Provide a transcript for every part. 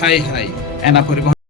High high এনা পরিবহন।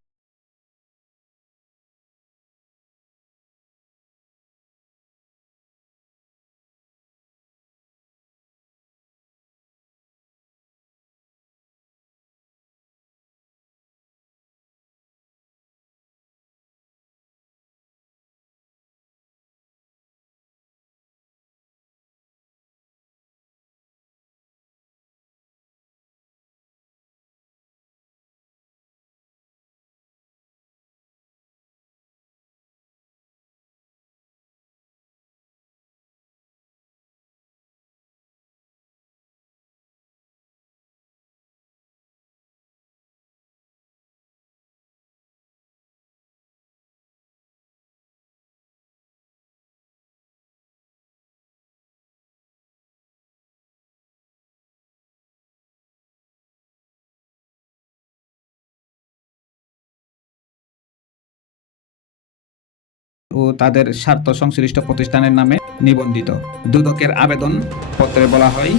ও তাদের স্বার্থ সংশ্লিষ্ট প্রতিষ্ঠানের নামে নিবন্ধিত। দুদকের আবেদন পত্রে বলা হয়,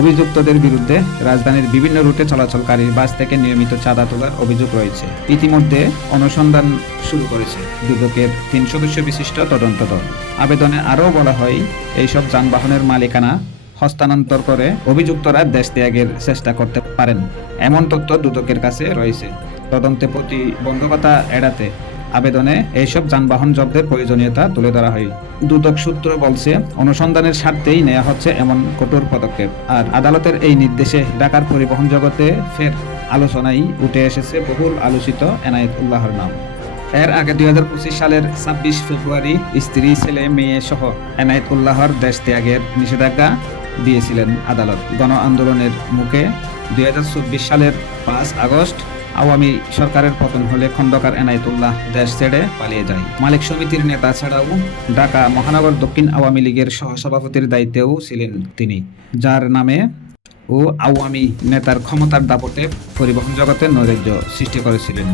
অভিযুক্তদের বিরুদ্ধে রাজধানীর বিভিন্ন রুটে চলাচলকারী বাস থেকে নিয়মিত চাঁদা তোলার অভিযোগ রয়েছে। ইতিমধ্যে অনুসন্ধান শুরু করেছে দুদকের তিন সদস্য বিশিষ্ট তদন্ত দল। আবেদনে আরও বলা হয়, এইসব যানবাহনের মালিকানা হস্তান্তর করে অভিযুক্তরা দেশ ত্যাগের চেষ্টা করতে পারেন। এমন তথ্য দুদকের কাছে রয়েছে। তদন্তে প্রতিবন্ধকতা এড়াতে আবেদনে এইসব যানবাহন জব্দের প্রয়োজনীয়তা তুলে ধরা হয়। দুদক সূত্র বলছে, অনুসন্ধানের স্বার্থেই নেওয়া হচ্ছে এমন কঠোর পদক্ষেপ। আর আদালতের এই নির্দেশে ঢাকার পরিবহন জগতে ফের আলোচনায় উঠে এসেছে বহুল আলোচিত এনায়েত উল্লাহর নাম। এর আগে দুই হাজার পঁচিশ সালের ছাব্বিশ ফেব্রুয়ারি স্ত্রী, ছেলে, মেয়ে সহ এনায়েত উল্লাহর দেশ ত্যাগের নিষেধাজ্ঞা দিয়েছিলেন আদালত। গণ আন্দোলনের মুখে দুই হাজার চব্বিশ সালের পাঁচ আগস্ট আওয়ামী সরকারের পতন হলে খন্দকার এনায়েতুল্লাহ দেশ ছেড়ে পালিয়ে যায়। মালিক সমিতির নেতা ছাড়াও ঢাকা মহানগর দক্ষিণ আওয়ামী লীগের সহসভাপতির দায়িত্বেও ছিলেন তিনি, যার নামে ও আওয়ামী নেতার ক্ষমতার দাপটে পরিবহন জগতে নৈরাজ্য সৃষ্টি করেছিলেন।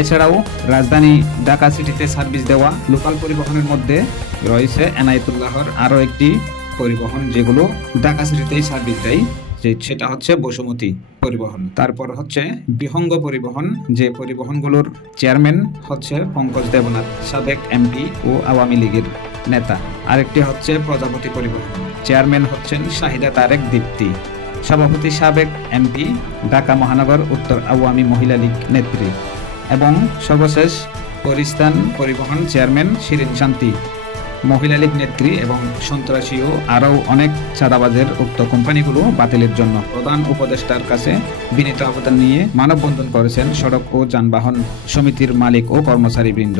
এছাড়াও রাজধানী ঢাকা সিটিতে সার্ভিস দেওয়া লোকাল পরিবহনের মধ্যে রয়েছে এনায়েতুল্লাহর আরও একটি পরিবহন যেগুলো ঢাকা সিটিতেই সার্ভিস দেয়। সেটা হচ্ছে বসুমতী পরিবহন। তারপর হচ্ছে বিহঙ্গ পরিবহন, যে পরিবহনগুলোর চেয়ারম্যান হচ্ছে পঙ্কজ দেবনাথ, সাবেক এমপি ও আওয়ামী লীগের নেতা। আরেকটি হচ্ছে প্রজাপতি পরিবহন, চেয়ারম্যান হচ্ছেন শাহিদা তারেক দীপ্তি। সভাপতি সাবেক এমপি, ঢাকা মহানগর উত্তর আওয়ামী মহিলা লীগ নেত্রী। এবং সর্বশেষ পরিস্থান পরিবহন চেয়ারম্যান শিরিন শান্তি। মহিলা লীগ নেত্রী এবং সন্ত্রাসী ও আরও অনেক চাঁদাবাজের উক্ত কোম্পানিগুলো বাতিলের জন্য প্রধান উপদেষ্টার কাছে বিনীত আবেদন নিয়ে মানববন্ধন করেছেন সড়ক ও যানবাহন সমিতির মালিক ও কর্মচারীবৃন্দ।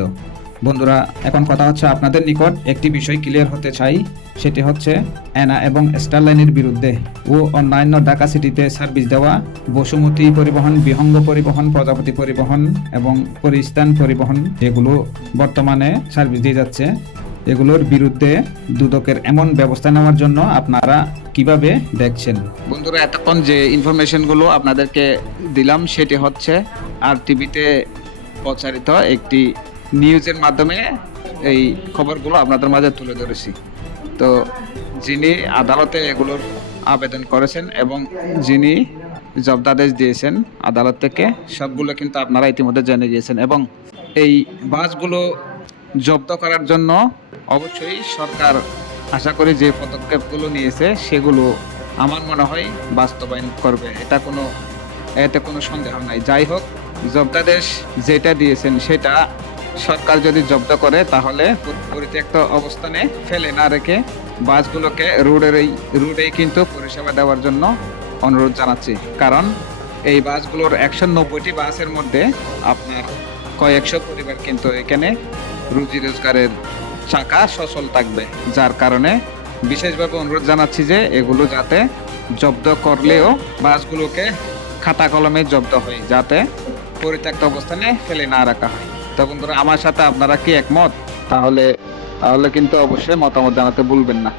বন্ধুরা, এখন কথা হচ্ছে আপনাদের নিকট একটি বিষয় ক্লিয়ার হতে চাই, সেটি হচ্ছে অ্যানা এবং স্টারলাইনের বিরুদ্ধে ও অন্যান্য ঢাকা সিটিতে সার্ভিস দেওয়া বসুমতী পরিবহন, বিহঙ্গ পরিবহন, প্রজাপতি পরিবহন এবং পরিস্থান পরিবহন যেগুলো বর্তমানে সার্ভিস দিয়ে যাচ্ছে। এগুলোর বিরুদ্ধে দুদকের এমন ব্যবস্থা নেওয়ার জন্য আপনারা কীভাবে দেখছেন? বন্ধুরা, এতক্ষণ যে ইনফরমেশনগুলো আপনাদেরকে দিলাম, সেটি হচ্ছে আর টিভিতে প্রচারিত একটি নিউজের মাধ্যমে এই খবরগুলো আপনাদের মাঝে তুলে ধরেছি। তো যিনি আদালতে এগুলোর আবেদন করেছেন এবং যিনি জব্দাদেশ দিয়েছেন আদালত থেকে, সবগুলো কিন্তু আপনারা ইতিমধ্যে জেনে গিয়েছেন এবং এই বাসগুলো জব্দ করার জন্য অবশ্যই সরকার আশা করি যে পদক্ষেপগুলো নিয়েছে, সেগুলো আমার মনে হয় বাস্তবায়ন করবে। এটা কোনো, এতে কোনো সন্দেহ নাই। যাই হোক জব্দাদেশ যেটা দিয়েছেন সেটা সরকার যদি জব্দ করে, তাহলে পরিত্যক্ত অবস্থানে ফেলে না রেখে বাসগুলোকে রোডের এই রুটেই কিন্তু পরিষেবা দেওয়ার জন্য অনুরোধ জানাচ্ছি। কারণ এই বাসগুলোর একশো নব্বইটি বাসের মধ্যে আপনার কয়েকশো পরিবার কিন্তু এখানে রুজি রোজগারের চাকা সচল থাকবে, যার কারণে বিশেষভাবে অনুরোধ জানাচ্ছি যে এগুলো যাতে জব্দ করলেও বাসগুলোকে খাতা কলমে জব্দ হয়, যাতে পরিত্যক্ত অবস্থানে ফেলে না রাখা হয়। তো বন্ধুরা, আমার সাথে আপনারা কি একমত? তাহলে তাহলে কিন্তু অবশ্যই মতামত জানাতে ভুলবেন না।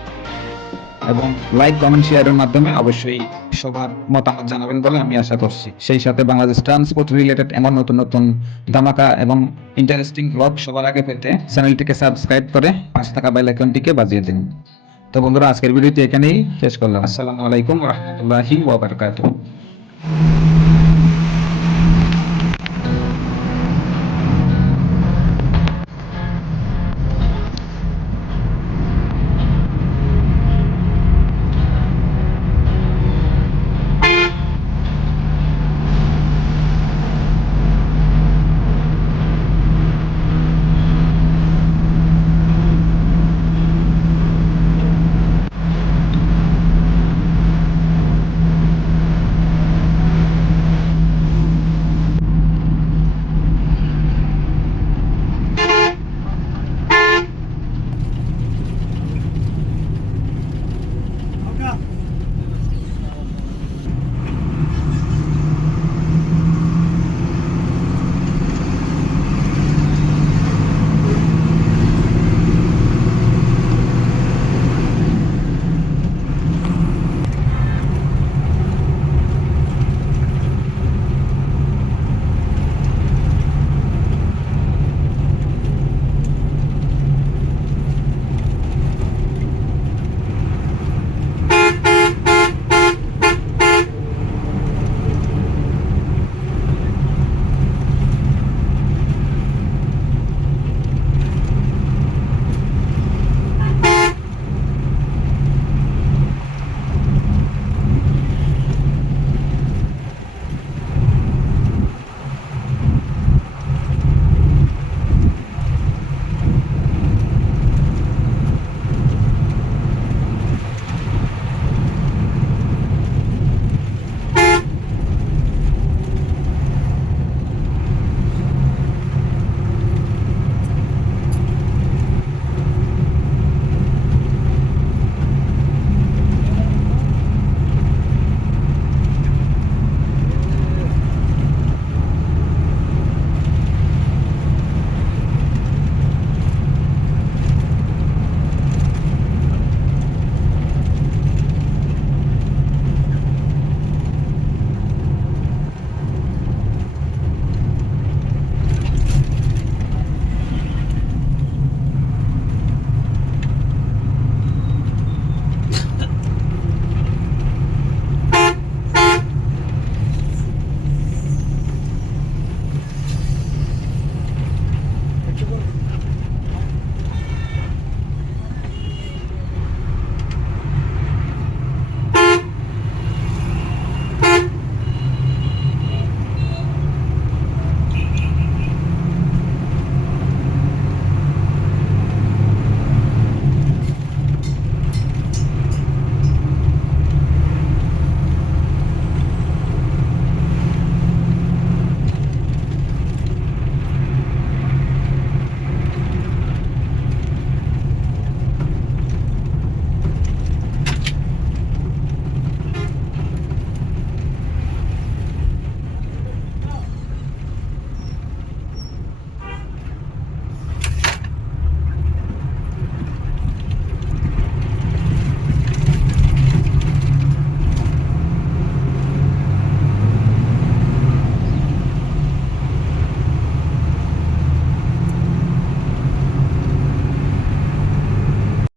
এবং লাইক কমেন্ট শেয়ারের মাধ্যমে অবশ্যই সবার মতামত জানাবেন বলে আমি আশা করছি। সেই সাথে বাংলাদেশ ট্রান্সপোর্ট রিলেটেড এমন নতুন নতুন ধামাকা এবং ইন্টারেস্টিং ব্লগ সবার আগে পেতে চ্যানেলটিকে সাবস্ক্রাইব করে পাঁচ টাকা বেল আইকনটিকে বাজিয়ে দিন। তো বন্ধুরা, আজকের ভিডিওটি এখানেই শেষ করলাম। আসসালামু আলাইকুম রহমতুল্লাহি